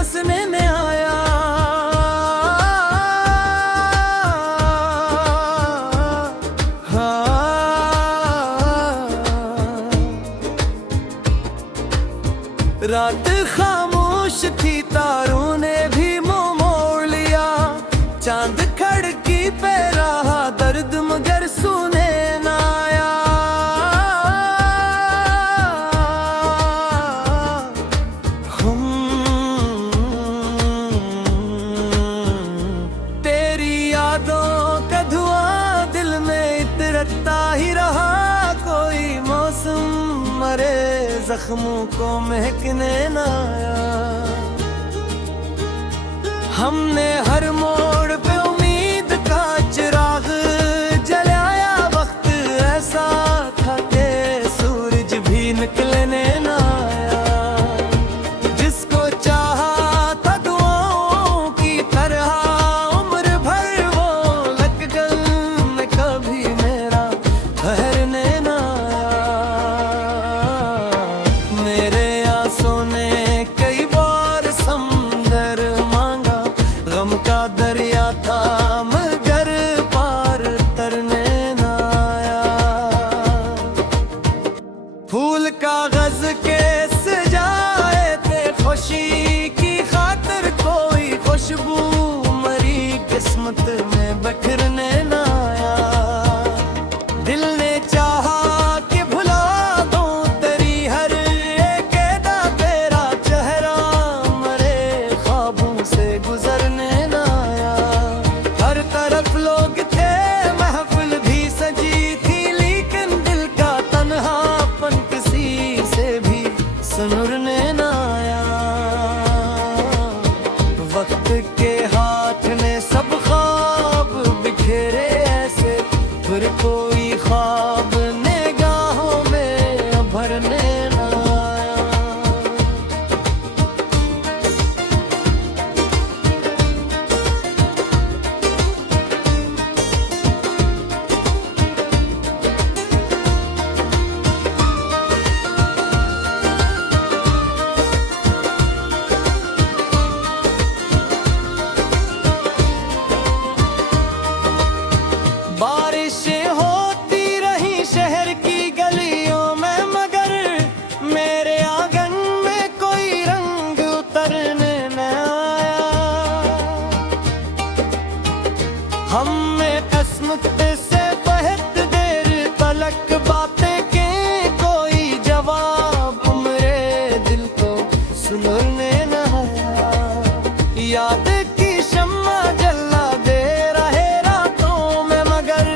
हंसने में आया। रात खामोश थी, तारों ने भी मुंह मोड़ लिया। चांद खड़की पे रहा दर्द मगर सुने ना आया। तेरी यादों का धुआं दिल में इतरता ही रहा। कोई मौसम मरे जख्मों को महकने ना आया। हमने हर मोड़ पे उम्मीद का चिराग जलाया। वक्त ऐसा था कि सूरज भी निकलने ना आया। जिसको चाहा था दुआओं की तरह उम्र भर वो लटकन में कभी मेरा ठहरने ना आया। मेरे आंसू ने कई बार समंदर मांगा। गम का दरिया था मगर पार तरने ना आया। फूल कागज के सजाए थे खुशी की खातिर। कोई खुशबू मरी किस्मत में बिखरने ना आया। दिल ने चाहा कि भुला दूं तेरी हर एक अदा। तेरा चेहरा मरे ख्वाबों से गुजरने ना आया। हर तरफ लोग थे, महफिल भी सजी थी, लेकिन दिल का तन्हापन किसी से भी सुनरने ना आया। वक्त के हाथ ने सब ख्वाब बिखेरे ऐसे, फिर कोई ख्वाब निगाहों में भरने ना आया। बारिशें होती रही शहर की गलियों में, मगर मेरे आंगन में कोई रंग उतरने न आया। हम में किस्मत से बहुत देर तलक बातें के कोई जवाब मेरे दिल को सुनने न आया। याद की शम्मा जला दे रहे रातों में, मगर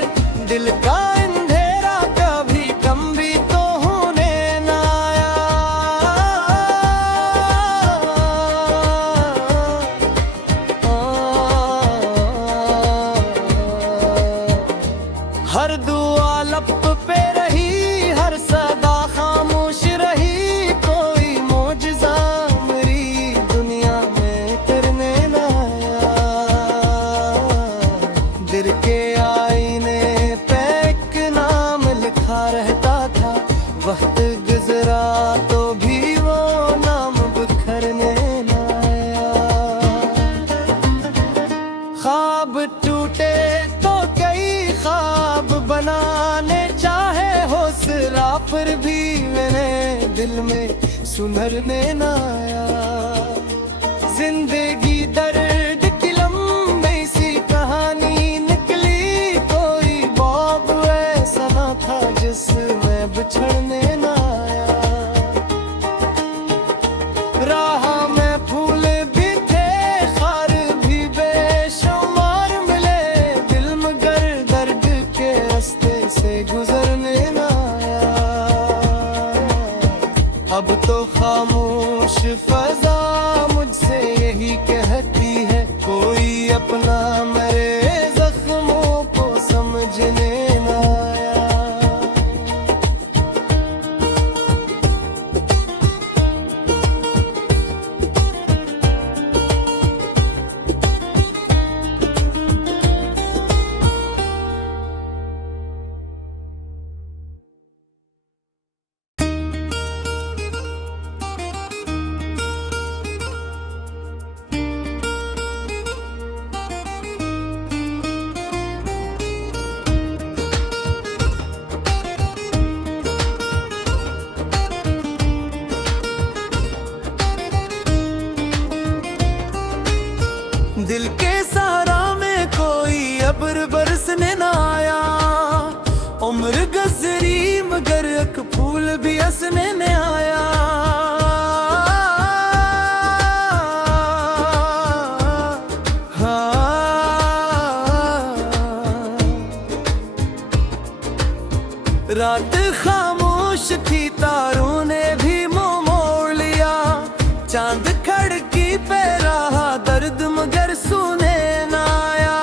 दिल का अंधेरा कभी कम भी तो होने ना आया। हर दुआ लब पे रही, हर सदा खामोश रही। कोई मौजज़ा मेरी दुनिया में करने ना आया। दिल के आईने पे एक नाम लिखा रहता था। वक्त गुजरा तो भी वो नाम बिखरने ना आया। ख्वाब टूटे तो कई ख्वाब बनाने चाहे, हौसला फिर भी मैंने दिल में सुनरने ना आया। जिंदगी दर्द की लंबी सी कहानी निकली। कोई बाब ऐसा ना था जिसमें बिछड़ने ना आया। राह में फूल भी थे, खार भी बेशुमार मिले। दिल मगर दर्द के रास्ते से गुजरने ना आया। अब तो खामोश फजा मुझसे यही कह दिल के सारा में कोई अब्र बरसने ना आया। उम्र गुजरी मगर एक फूल भी हंसने न आया। रात खामोश थी, तारों ने भी मुंह मोड़ लिया। चांद खड़की पे रहा दर्द मगर सुने ना आया।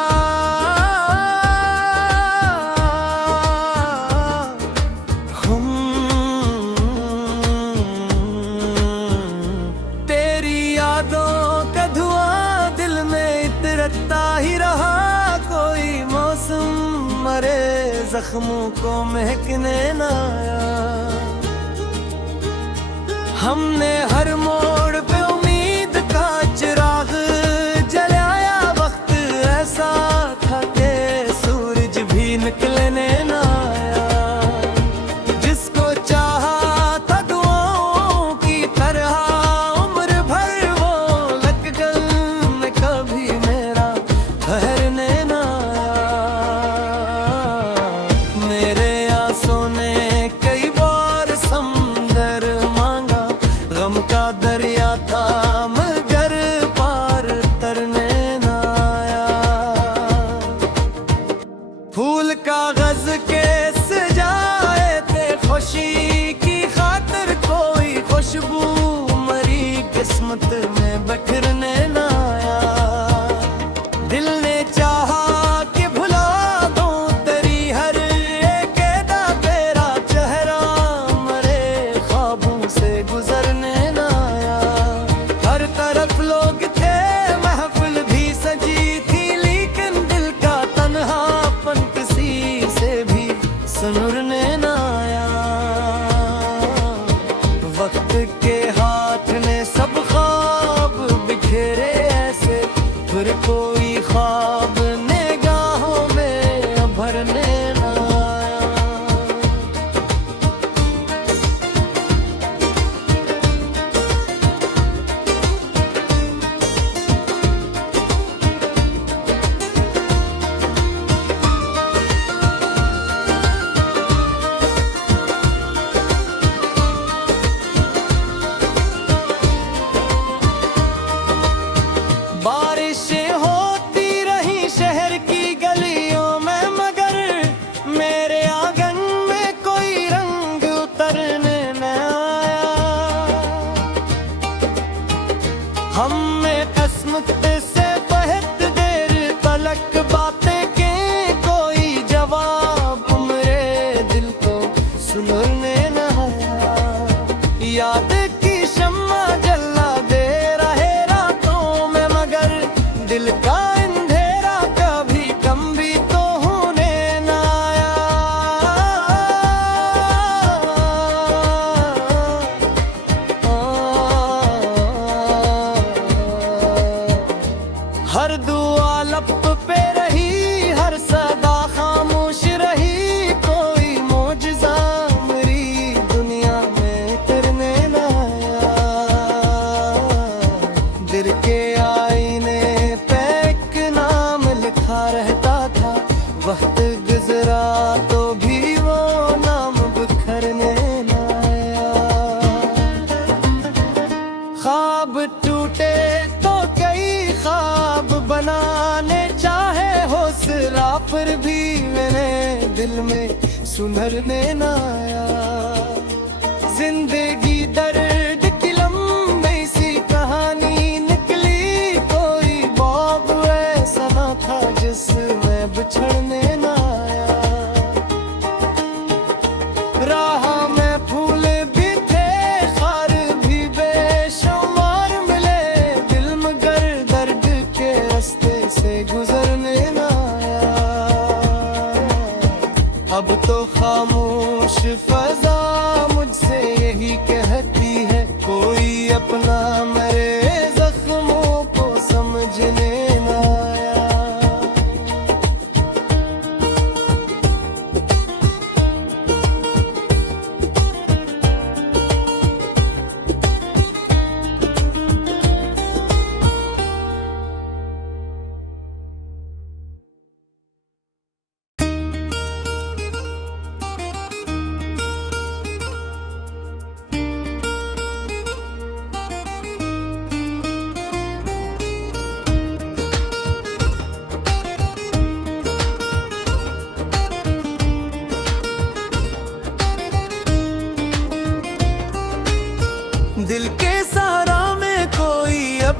तेरी यादों का धुआं दिल में इतरता ही रहा। कोई मौसम मरे जख्मों को महकने ना आया। हमने हर मोड़ पे उम्मीद का चिराग जलाया। वक्त ऐसा था कि सूरज भी निकलने ना आया। जिसको चाहा था दुआओं की तरह उम्र भर वो लटकन में कभी मेरा ठहरने ना दरिया था मगर पार तरने ना आया। फूल कागज के सजाए थे खुशी की खातिर। कोई खुशबू मरी किस्मत में बिखरने ना आया। दिल ने चाहा कि भुला दूं तेरी हर एक अदा। तेरा चेहरा मरे ख्वाबों से गुजरने तरफ लोग थे, महफिल भी सजी थी। लेकिन दिल का तन्हापन किसी से भी सुनरने ना आया। वक्त के हाथ ने सब ख्वाब बिखेरे ऐसे। फिर कोई ख्वाब निगाहों में भरने ना आया। बारिशें होती रही शहर की गलियों में मगर मेरे आंगन में कोई रंग उतरने न आया। हम में किस्मत से बहुत देर तलक बातें के कोई जवाब मेरे दिल को सुनने न आया। याद की शम्मा जला दे रहे दिल का अंधेरा कभी कम भी तो होने ना आया। हर दुआ लब पे रही, हर सदा खामोश रही। कोई मौजज़ा मेरी दुनिया में करने ना आया। दिल के आईने रहता था, वक्त गुजरा तो भी वो नाम बिखरने ना आया। ख्वाब टूटे तो कई ख्वाब बनाने चाहे। हौसला पर भी मैंने दिल में सुनरने ना आया। जिंदगी दर्द की लंबी सी कहानी निकली। कोई बाब ऐसा ना था जिसमें बिछड़ने ना आया। राह में फूल भी थे, खार भी बेशुमार मिले। दिल मगर दर्द के रास्ते से गुजरने ना आया। अब तो खामोश फजा मुझसे यही कह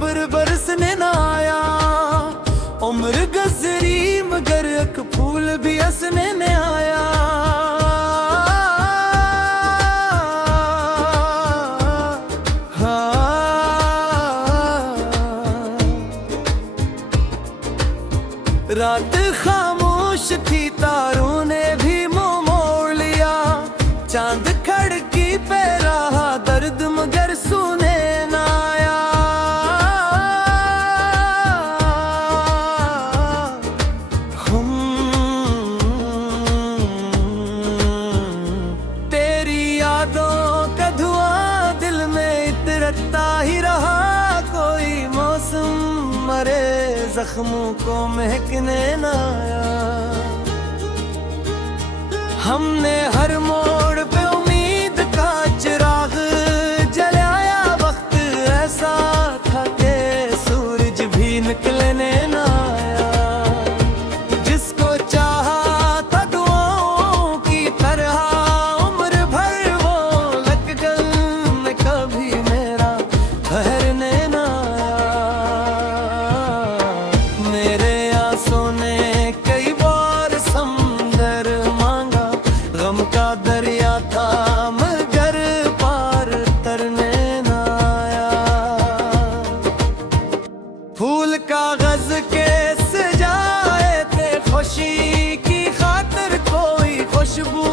सब्र बरसने ना आया। उम्र गुजरी मगर एक फूल भी हंसने न आया। रात खामोश थी, तारों ने भी मुंह मोड़ लिया। चांद खड़की पे रहा दर्द मगर सुने ना आया। तेरी यादों का धुआं दिल में इतरता ही रहा। कोई मौसम मरे जख्मों को महकने ना आया। हमने हर मोड़ पे उम्मीद का चिराग जलाया। वक्त ऐसा था कि सूरज भी निकलने ना आया। जिसको चाहा था दुआओं की तरह उम्र भर वो लटकन में कभी मेरा ठहरने ना दरिया था मगर पार तरने ना आया। फूल कागज के सजाए थे खुशी की खातिर। कोई खुशबू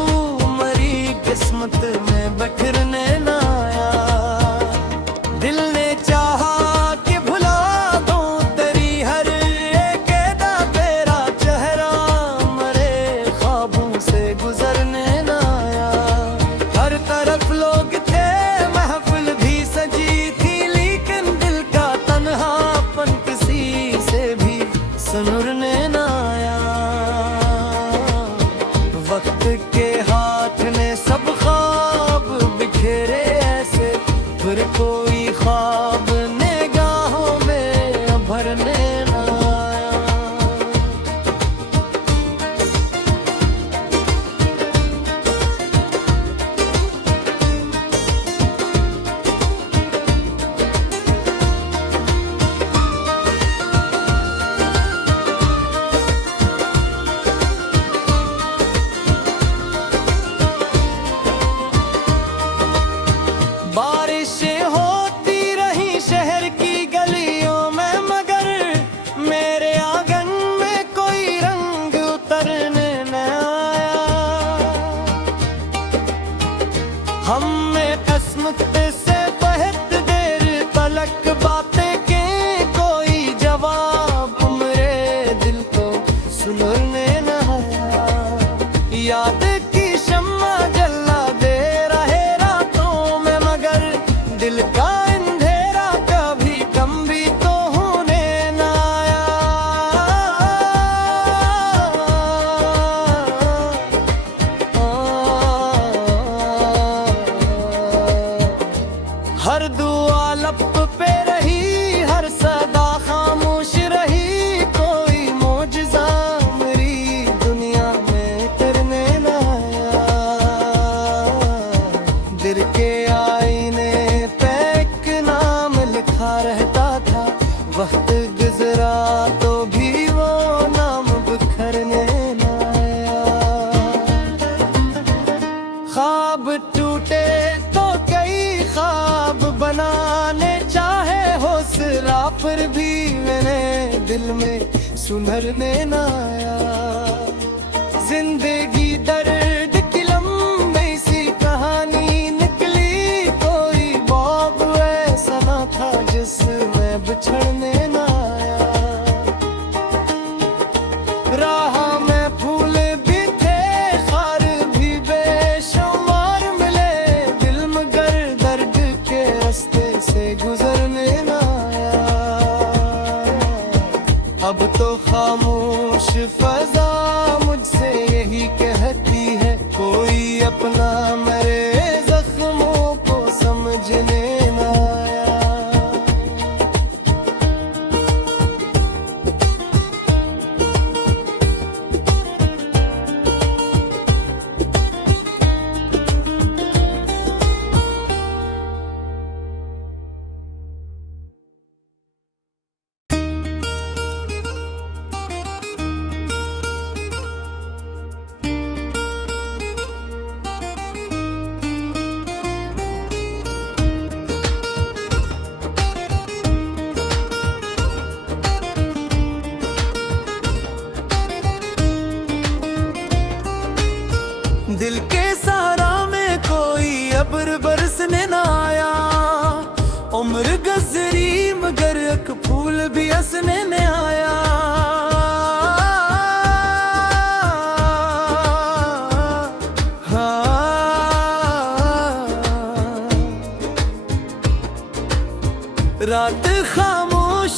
मरी किस्मत में बखरने ना आया। दिल ने चाहा कि भुला दूं तेरी हर एक अदा। तेरा चेहरा मरे ख्वाबों से गुजरने तरफ लोग थे, महफिल भी सजी थी। लेकिन दिल का तन्हापन किसी से भी सुनरने ना आया। वक्त के हाथ ने सब ख्वाब बिखेरे ऐसे। फिर कोई ख्वाब निगाहों में भरने ना आया। बारिशें होती रही शहर की गलियों में मगर मेरे आंगन में कोई रंग उतरने न आया। हम में किस्मत से बहुत देर तलक बातें के कोई जवाब मेरे दिल को सुनने न आया। याद की शम्मा जला दे रहे रातों में मगर दिल का अंधेरा कभी कम भी तो होने ना आया। हर दुआ लब पे रही, हर सदा खामोश रही। कोई मौजज़ा मेरी दुनिया में करने ना आया। दिल के आईने पे एक नाम लिखा रहता था। वक्त गुजरा तो भी वो नाम बिखरने ना आया। ख्वाब टूटे तो कई ख्वाब बनाने चाहे। हौसला फिर भी मैंने दिल में सुनरने ना आया। जिंदगी दर्द की लंबी सी कहानी निकली। कोई बाब ऐसा ना था जिसमें बिछड़ने ना आया। राह में फूल भी थे, खार भी बेशुमार मिले। दिल मगर दर्द के रास्ते से गुजरने ना आया। अब तो खामोश फजा मुझसे यही कहती है। कोई अपना मरे जख्मों को समझने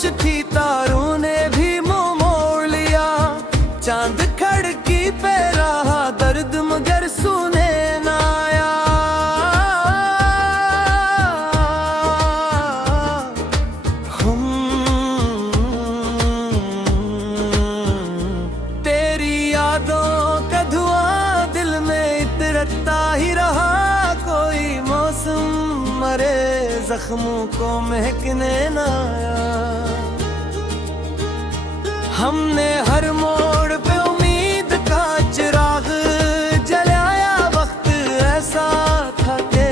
खामोश थी तारों ने भी मुंह मोड़ लिया। चांद खड़की पे रहा दर्द मगर सुने ना आया। तेरी यादों का धुआं दिल में इतरता ही रहा। कोई मौसम मरे जख्मों को महकने ना आया। हमने हर मोड़ पे उम्मीद का चिराग जलाया। वक्त ऐसा था कि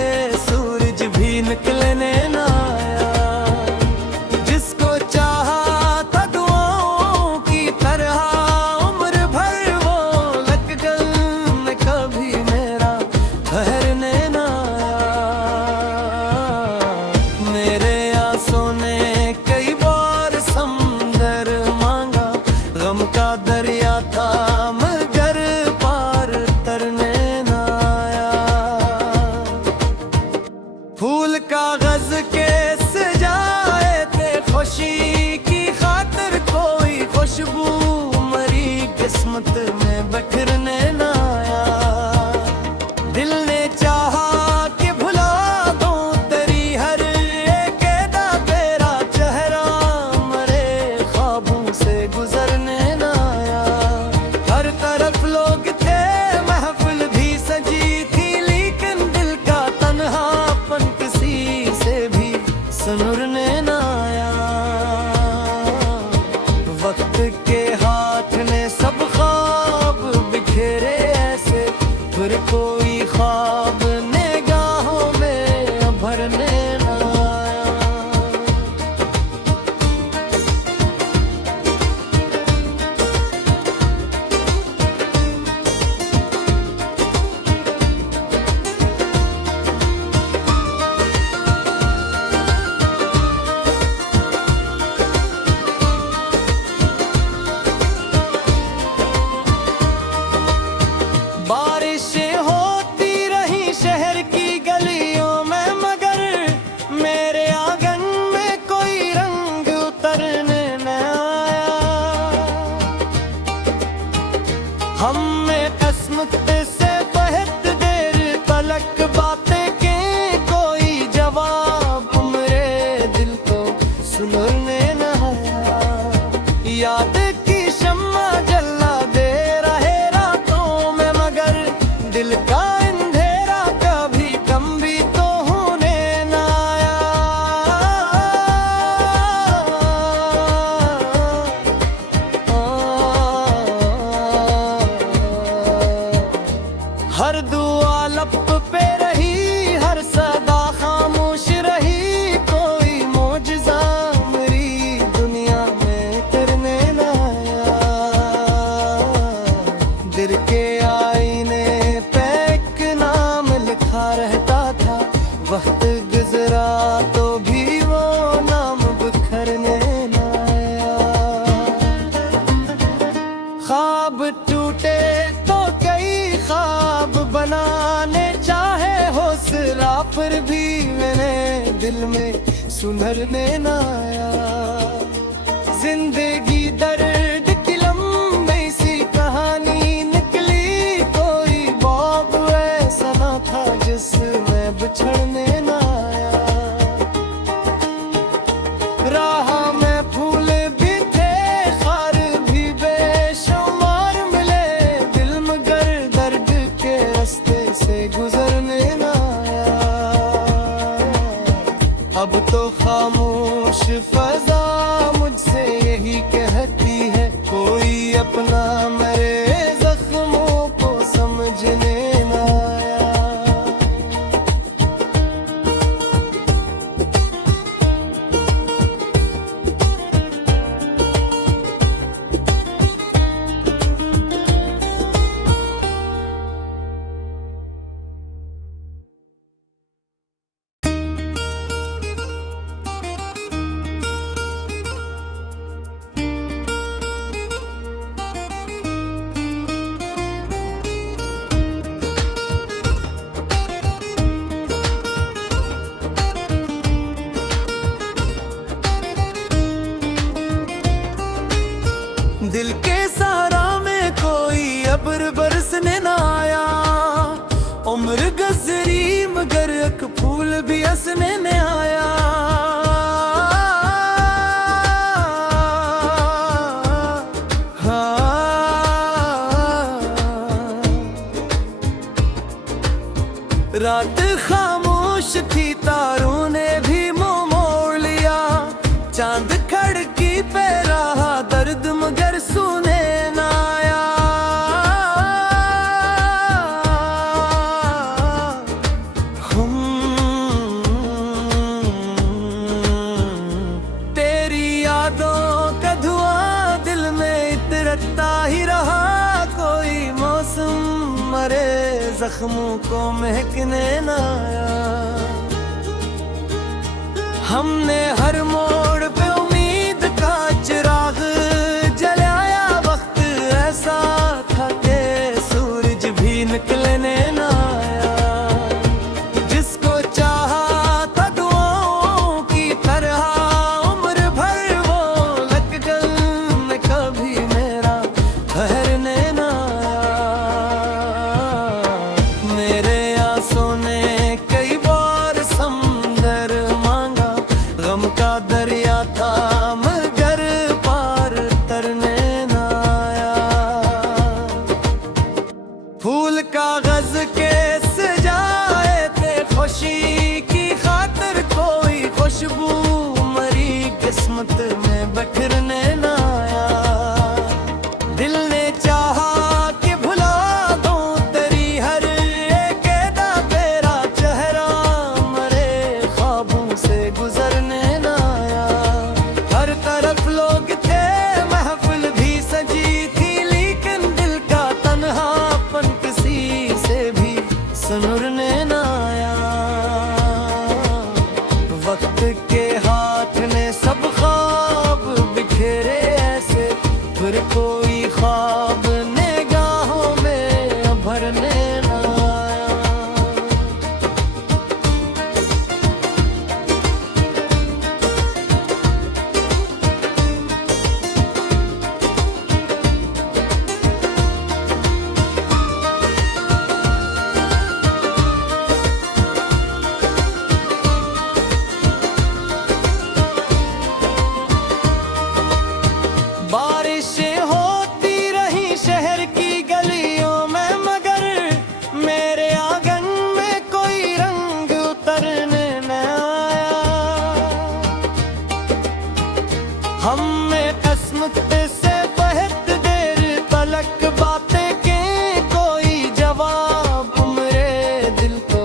सूरज भी निकलने ना आया। जिसको चाहा था दुआओं की तरह उम्र भर वो लटकन में कभी मेरा ठहरने ना आया। मेरे आंसू ने कई बार समंदर मांगा। गम का दरिया था मगर पार तरने ना आया। फूल कागज के सजाए थे खुशी की खातिर। कोई खुशबू मरी किस्मत में बिखरने ना आया। दिल ने चाहा कि भुला दूं तेरी हर एक अदा। तेरा चेहरा मरे ख्वाबों से गुजरने ना आया। हर तरफ लोग थे महफिल भी सजी थी। लेकिन दिल का तन्हापन किसी से भी सुनरने ना आया। वक्त के हाथ ने सब ख्वाब बिखेरे ऐसे। फिर कोई ख्वाब निगाहों में भरने ना आया। बारिशें होती रही शहर की गलियों में मगर मेरे आंगन में कोई रंग उतरने न आया। हम में किस्मत से बहुत देर तलक बातें की। कोई जवाब मेरे दिल को सुनने न आया। याद की शम्मा जला दे रहे रातों में मगर दिल का अंधेरा कभी कम भी तो होने ना आया। हर दुआ लब पे रही हर सदा खामोश रही। कोई मौजज़ा मेरी दुनिया में करने ना आया। दिल के आईने पे एक नाम लिखा रहता था। वक्त गुजरा तो भी वो नाम बिखरने ना आया। ख्वाब टूटे तो कई ख्वाब बनाने चाहे। हौसला फिर भी मैंने दिल में सुनरने ना आया। जिंदगी दर्द की लंबी सी कहानी निकली। कोई बाब ऐसा ना था जिसमें बिछड़ने ना आया। राह में फूल भी थे खार भी बेशुमार मिले। दिल मगर दर्द के रास्ते से गुजरने ना आया। अब तो खामोश फजा दिल के सहारा में कोई अब्र बरसने ना आया। उम्र गुजरी मगर एक फूल भी हंसने न आया। रात खामोश थी, तारों ने भी मुंह मोड़ लिया। चांद खड़की पे रहा दर्द मगर सुने ना आया। तेरी यादों का धुआं दिल में इतरता ही रहा। कोई मौसम मरे जख्मों को महकने ना आया। हमने हर मोड़ पे उम्मीद का चिराग जलाया। वक्त ऐसा था कि सूरज भी निकलने ना आया। जिसको चाहा था दुआओं की तरह उम्र भर वो लग में कभी मेरा ठहरने ना आया। मेरे आंसू ने कई बार समंदर मांगा। गम का दरिया था मगर पार तरने ना आया। फूल कागज के सजाए थे खुशी की खातिर। कोई खुशबू मरी किस्मत में बिखरने ना आया। दिल ने चाहा कि भुला दूं तेरी हर एक अदा। तेरा चेहरा मरे ख्वाबों से गुजरने ना आया। हर तरफ लोग थे, महफिल भी सजी थी, लेकिन दिल का तन्हापन किसी से भी सुनरने ना आया। वक्त के हाथ ने सब ख्वाब बिखेरे ऐसे, फिर कोई ख्वाब निगाहों में भरने ना आया। बारिशें होती रही शहर की गलियों में, मगर मेरे आंगन में कोई रंग उतरने न आया। हम में किस्मत से बहुत देर तलक बातें के कोई जवाब मेरे दिल को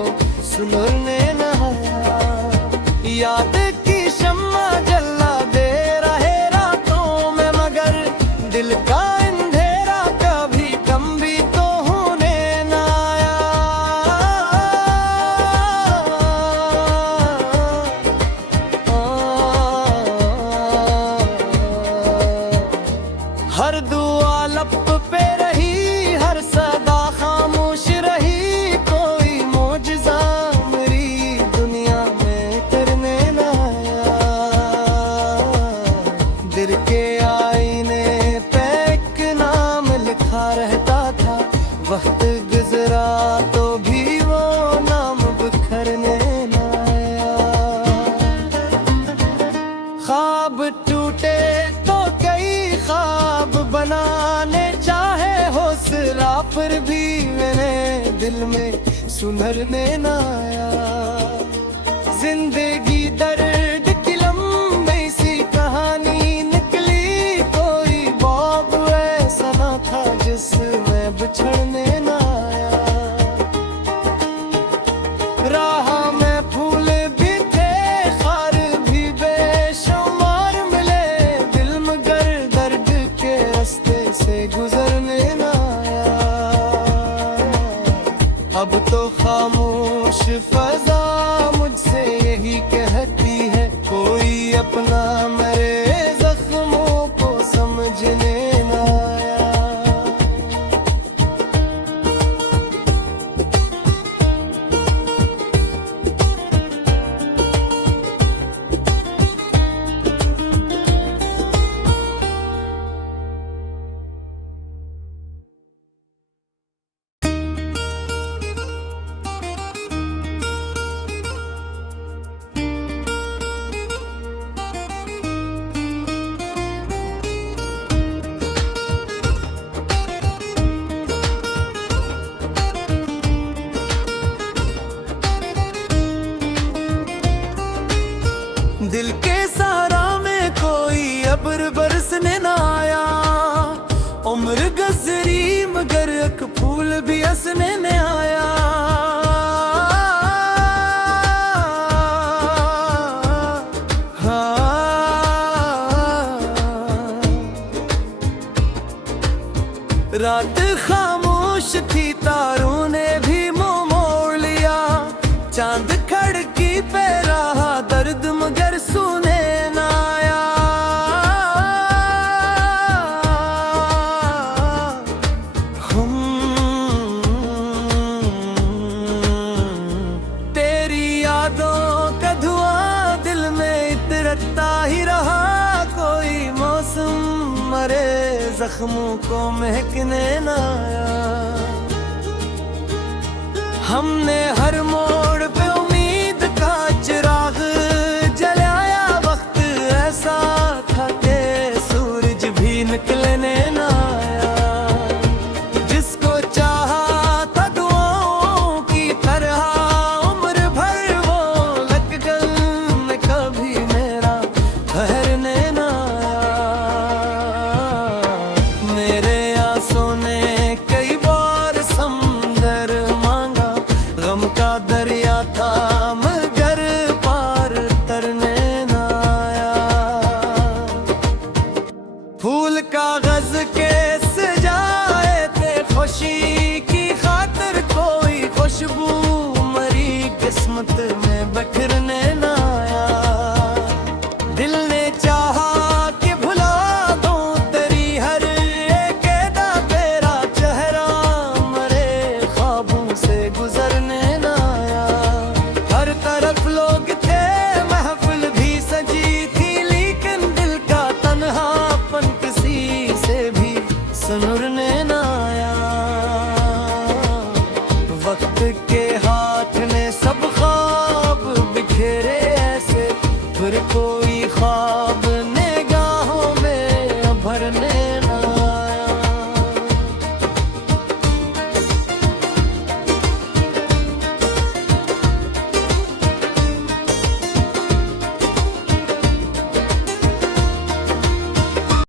सुनने न आया। याद की शम्मा जला दे रहे रातों में, मगर दिल का अंधेरा कभी कम भी तो होने ना आया। हर दुआ लब पे रही, हर सदा खामोश रही। कोई मौजज़ा मेरी दुनिया में करने ना आया। दिल के आईने पे एक नाम लिखा रहता था। वक्त गुजरा तो भी वो नाम बिखरने ना आया। ख्वाब टूटे तो कई ख्वाब बनाने चाहे, हौसला पर भी मैंने दिल में सुनरने ना आया। जिंदगी दर्द की लंबी सी कहानी निकली। कोई बाब ऐसा ना था जिसमें बिछड़ने ना आया। राह में फूल भी थे, खार भी बेशुमार मिले। दिल मगर दर्द के रास्ते से गुजरने ना आया। अब तो खामोश फजा मुझसे यही कह रात खामोश थी, तारों ने भी मुंह मोड़ लिया। चांद खड़की पे रहा दर्द मगर सुने ना आया। तेरी यादों का धुआं दिल में इतरता ही रहा। कोई मौसम मरे जख्मों को महकने ना आया। हमने हर मोड़ पे उम्मीद का चिराग जलाया। वक्त ऐसा था कि सूरज भी निकलने ना आया। जिसको चाहा था दुआओं की तरह उम्र भर वो लटकन में कभी मेरा ठहरने ना आया। मेरे आंसू ने कई बार समंदर मांगा। गम का दरिया था मगर पार तरने ना आया। फूल कागज के सजाए थे खुशी